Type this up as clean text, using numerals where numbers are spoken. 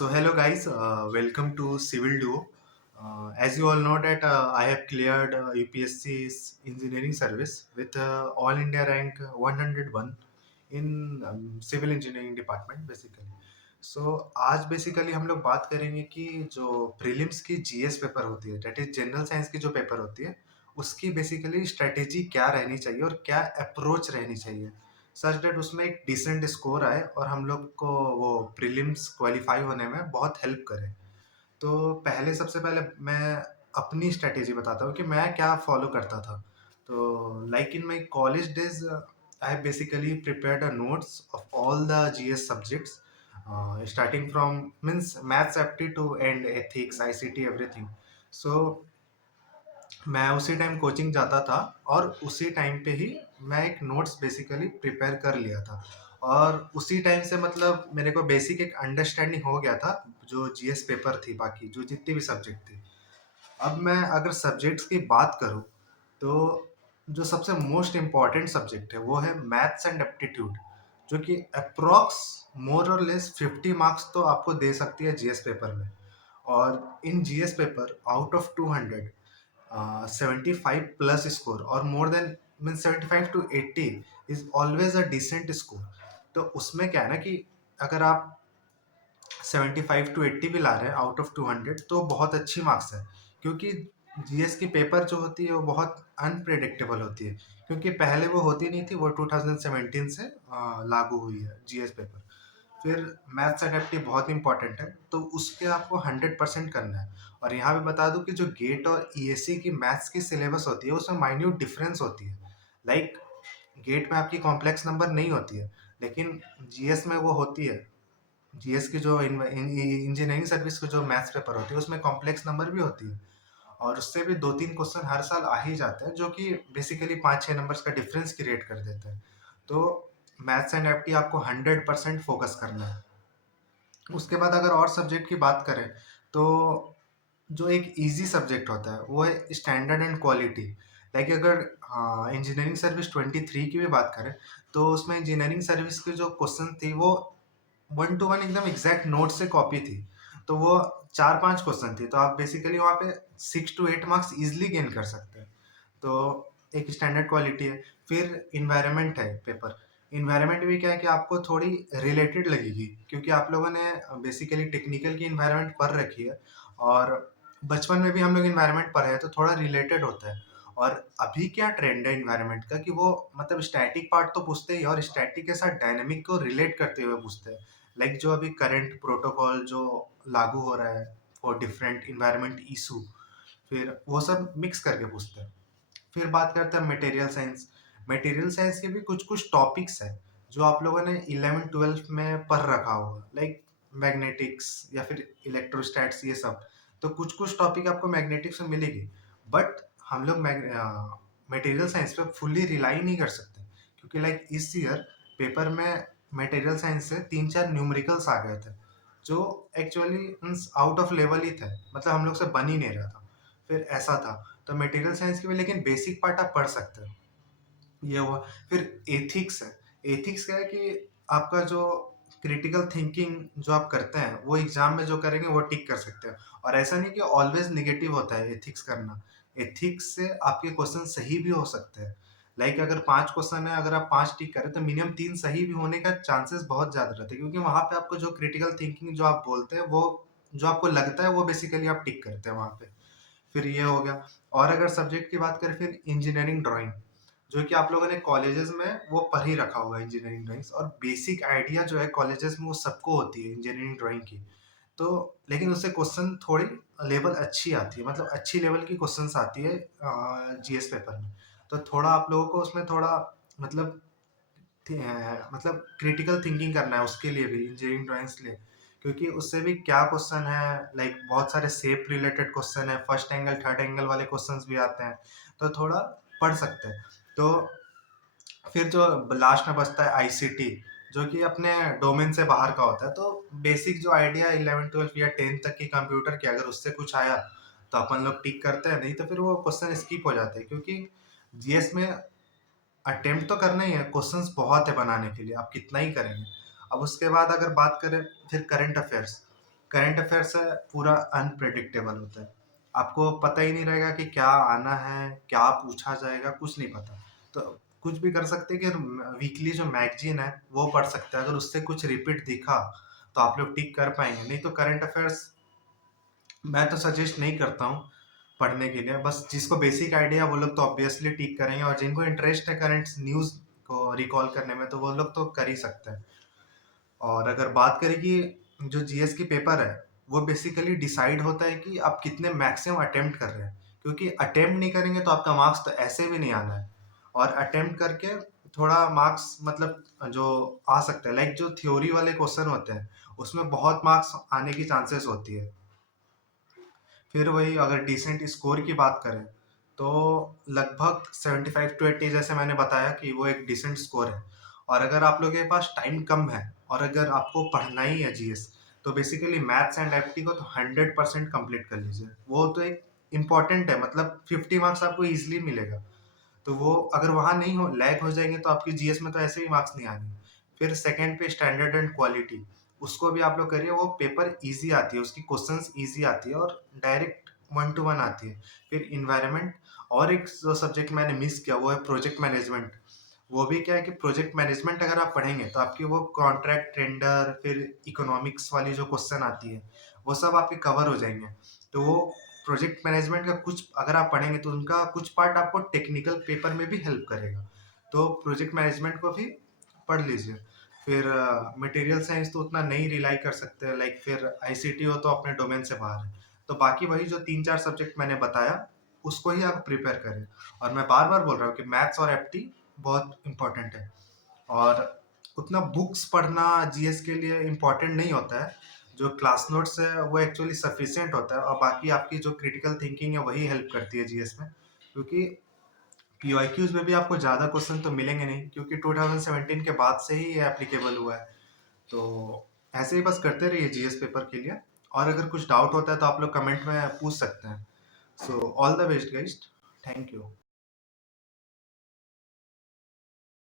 So hello guys, welcome to Civil Duo. As you all know that I have cleared UPSC's engineering service with All India rank 101 in civil engineering department basically. So आज basically हम लोग बात करेंगे कि जो prelims की GS paper होती है, डेट इज जनरल साइंस की जो पेपर होती है, उसकी बेसिकली स्ट्रेटेजी क्या रहनी चाहिए और क्या अप्रोच रहनी चाहिए सच दैट उसमें एक डिसेंट स्कोर आए और हम लोग को वो प्रीलिम्स क्वालिफाई होने में बहुत हेल्प करे। तो पहले सबसे पहले मैं अपनी स्ट्रेटेजी बताता हूँ कि मैं क्या फॉलो करता था। तो like in my college days I have basically prepared a notes of all the GS subjects starting from means maths aptitude and ethics ICT everything. So मैं उसी टाइम कोचिंग जाता था और उसी टाइम पे ही मैं एक नोट्स बेसिकली प्रिपेयर कर लिया था और उसी टाइम से मतलब मेरे को बेसिक एक अंडरस्टैंडिंग हो गया था जो जीएस पेपर थी, बाकी जो जितनी भी सब्जेक्ट थी। अब मैं अगर सब्जेक्ट्स की बात करूँ तो जो सबसे मोस्ट इम्पॉर्टेंट सब्जेक्ट है वो है मैथ्स एंड एप्टीट्यूड, जो कि अप्रॉक्स मोर और लेस 50 मार्क्स तो आपको दे सकती है जीएस पेपर में। और in GS paper out of 200 75 plus score और more than mean 75 to 80 is always a decent score. तो उसमें क्या है ना कि अगर आप 75 टू 80 भी ला रहे हैं आउट ऑफ 200 तो बहुत अच्छी मार्क्स है, क्योंकि जीएस की पेपर जो होती है वो बहुत अनप्रेडिक्टेबल होती है, क्योंकि पहले वो होती नहीं थी, वो 2017 से लागू हुई है जीएस पेपर। फिर मैथ्स एंड एप्टी बहुत इंपॉर्टेंट है, तो उसके आपको 100% करना है। और यहाँ पे बता दूं कि जो गेट और ईएससी की मैथ्स की सिलेबस होती है उसमें माइन्यूट डिफरेंस होती है। लाइक गेट में आपकी कॉम्प्लेक्स नंबर नहीं होती है, लेकिन जीएस में वो होती है। जीएस की जो इंजीनियरिंग सर्विस की जो मैथ्स पेपर होती है उसमें कॉम्प्लेक्स नंबर भी होती है, और उससे भी 2-3 क्वेश्चन हर साल आ ही जाते हैं जो कि बेसिकली 5-6 नंबर्स का डिफरेंस क्रिएट कर देते हैं। तो मैथ्स एंड एप्टी आपको 100% फोकस करना है। उसके बाद अगर और सब्जेक्ट की बात करें तो जो एक इजी सब्जेक्ट होता है वो है स्टैंडर्ड एंड क्वालिटी। लाइक अगर इंजीनियरिंग सर्विस 23 की भी बात करें तो उसमें इंजीनियरिंग सर्विस की जो क्वेश्चन थी वो 1 to 1 एकदम एग्जैक्ट नोट से कॉपी थी। तो वो 4-5 क्वेश्चन थी, तो आप बेसिकली वहाँ पे 6 to 8 मार्क्स इजिली गेन कर सकते हैं। तो एक स्टैंडर्ड क्वालिटी है। फिर इन्वायरमेंट है पेपर। इन्वायरमेंट भी क्या है कि आपको थोड़ी रिलेटेड लगेगी, क्योंकि आप लोगों ने बेसिकली टेक्निकल की इन्वायरमेंट पढ़ रखी है और बचपन में भी हम लोग इन्वायरमेंट पढ़े हैं, तो थोड़ा रिलेटेड होता है। और अभी क्या ट्रेंड है इन्वायरमेंट का कि वो मतलब स्टैटिक पार्ट तो पूछते ही, और स्टैटिक के साथ डायनेमिक को रिलेट करते हुए पूछते हैं। लाइक जो अभी करंट प्रोटोकॉल जो लागू हो रहा है फॉर डिफरेंट इन्वायरमेंट इशू, फिर वो सब मिक्स करके पूछते हैं। फिर बात करते हैं मटेरियल साइंस। मटेरियल साइंस के भी कुछ कुछ टॉपिक्स हैं जो आप लोगों ने 11th-12th में पढ़ रखा होगा, लाइक मैग्नेटिक्स या फिर इलेक्ट्रोस्टैट्स, ये सब। तो कुछ कुछ टॉपिक आपको मैग्नेटिक्स में मिलेगी, बट हम लोग मटेरियल साइंस पे फुल्ली रिलाई नहीं कर सकते, क्योंकि लाइक इस ईयर पेपर में मटेरियल साइंस से 3-4 न्यूमेरिकल्स आ गए थे जो एक्चुअली आउट ऑफ लेवल ही थे, मतलब हम लोग से बन ही नहीं रहा था। फिर ऐसा था। तो मटेरियल साइंस की भी लेकिन बेसिक पार्ट आप पढ़ सकते हो, ये हुआ। फिर एथिक्स है। एथिक्स क्या है कि आपका जो क्रिटिकल थिंकिंग जो आप करते हैं वो एग्जाम में जो करेंगे वो टिक कर सकते हैं। और ऐसा नहीं कि ऑलवेज निगेटिव होता है एथिक्स करना। एथिक्स से आपके क्वेश्चन सही भी हो सकते हैं। लाइक अगर 5 क्वेश्चन है, अगर आप 5 टिक करें तो मिनिमम 3 सही भी होने का चांसेस बहुत ज्यादा रहते हैं, क्योंकि वहां पे आपको जो क्रिटिकल थिंकिंग जो आप बोलते हैं वो जो आपको लगता है वो बेसिकली आप टिक करते हैं वहां पे। फिर ये हो गया। और अगर सब्जेक्ट की बात करें फिर इंजीनियरिंग ड्राइंग, जो कि आप लोगों ने कॉलेजेस में वो पढ़ ही रखा होगा इंजीनियरिंग ड्राइंग्स, और बेसिक आइडिया जो है कॉलेजेस में वो सबको होती है इंजीनियरिंग ड्राइंग की। तो लेकिन उससे क्वेश्चन थोड़ी लेवल अच्छी आती है, मतलब अच्छी लेवल की क्वेश्चंस आती है जीएस पेपर में। तो थोड़ा आप लोगों को उसमें थोड़ा मतलब मतलब क्रिटिकल थिंकिंग करना है उसके लिए भी, इंजीनियरिंग ड्राइंग्स लिए, क्योंकि उससे भी क्या क्वेश्चन है, लाइक बहुत सारे शेप रिलेटेड क्वेश्चन है, फर्स्ट एंगल थर्ड एंगल वाले क्वेश्चंस भी आते हैं, तो थोड़ा पढ़ सकते हैं। तो फिर जो लास्ट में बचता है आईसीटी, जो कि अपने डोमेन से बाहर का होता है। तो बेसिक जो आइडिया 11 12 या 10 तक की कंप्यूटर के, अगर उससे कुछ आया तो अपन लोग टिक करते हैं, नहीं तो फिर वो क्वेश्चन स्किप हो जाते हैं, क्योंकि जीएस में अटेम्प्ट तो करना ही है, क्वेश्चंस बहुत है बनाने के लिए, आप कितना ही करेंगे। अब उसके बाद अगर बात करें फिर करंट अफेयर्स, करंट अफेयर्स है पूरा अनप्रेडिक्टेबल होता है। आपको पता ही नहीं रहेगा कि क्या आना है, क्या पूछा जाएगा, कुछ नहीं पता। तो कुछ भी कर सकते हैं कि वीकली जो मैगज़ीन है वो पढ़ सकते हैं, अगर उससे कुछ रिपीट दिखा तो आप लोग टिक कर पाएँगे, नहीं तो करंट अफेयर्स मैं तो सजेस्ट नहीं करता हूँ पढ़ने के लिए। बस जिसको बेसिक आइडिया है वो लोग तो ऑब्वियसली टिक करेंगे, और जिनको इंटरेस्ट है करंट न्यूज़ को रिकॉल करने में तो वो लोग तो कर ही सकते हैं। और अगर बात करें कि जो जीएस की पेपर है, वो बेसिकली डिसाइड होता है कि आप कितने मैक्सिमम अटेम्प्ट कर रहे हैं। क्योंकि अटेम्प्ट नहीं करेंगे तो आपका मार्क्स तो ऐसे भी नहीं आना है, और अटेम्प्ट करके थोड़ा मार्क्स मतलब जो आ सकता है, लाइक जो थ्योरी वाले क्वेश्चन होते हैं उसमें बहुत मार्क्स आने की चांसेस होती है। फिर वही अगर डिसेंट स्कोर की बात करें तो लगभग 75 टू 80, जैसे मैंने बताया कि वो एक डिसेंट स्कोर है। और अगर आप लोगों के पास टाइम कम है और अगर आपको पढ़ना ही है जीएस, तो बेसिकली मैथ्स एंड एप्टी को तो 100% कंप्लीट कर लीजिए। वो तो एक इम्पॉर्टेंट है, मतलब 50 मार्क्स आपको इजीली मिलेगा। तो वो अगर वहाँ नहीं हो, लैग हो जाएंगे, तो आपकी जीएस में तो ऐसे ही मार्क्स नहीं आने। फिर सेकंड पे स्टैंडर्ड एंड क्वालिटी, उसको भी आप लोग करिए। वो पेपर इजी आती है, उसकी क्वेश्चंस इजी आती है और डायरेक्ट वन टू वन आती है। फिर इन्वायरमेंट, और एक जो सब्जेक्ट मैंने मिस किया वो है प्रोजेक्ट मैनेजमेंट। वो भी क्या है कि प्रोजेक्ट मैनेजमेंट अगर आप पढ़ेंगे तो आपकी वो कॉन्ट्रैक्ट टेंडर, फिर इकोनॉमिक्स वाली जो क्वेश्चन आती है वो सब आपके कवर हो जाएंगे। तो वो प्रोजेक्ट मैनेजमेंट का कुछ अगर आप पढ़ेंगे तो उनका कुछ पार्ट आपको टेक्निकल पेपर में भी हेल्प करेगा। तो प्रोजेक्ट मैनेजमेंट को भी पढ़ लीजिए। फिर मटेरियल साइंस तो उतना नहीं रिलाई कर सकते, लाइक फिर आईसीटी हो तो अपने डोमेन से बाहर है। तो बाकी वही जो 3-4 सब्जेक्ट मैंने बताया उसको ही आप प्रिपेयर करें। और मैं बार-बार बोल रहा हूँ कि मैथ्स और एप्टी बहुत इम्पोर्टेंट है। और उतना बुक्स पढ़ना जीएस के लिए इम्पोर्टेंट नहीं होता है। जो क्लास नोट्स है वो एक्चुअली सफिशिएंट होता है, और बाकी आपकी जो क्रिटिकल थिंकिंग है वही हेल्प करती है जीएस में। क्योंकि पीवाईक्यूज में भी आपको ज़्यादा क्वेश्चन तो मिलेंगे नहीं, क्योंकि 2017 के बाद से ही ये एप्लीकेबल हुआ है। तो ऐसे ही बस करते रहिए जीएस पेपर के लिए। और अगर कुछ डाउट होता है तो आप लोग कमेंट में पूछ सकते हैं। So all the best guys. Thank you.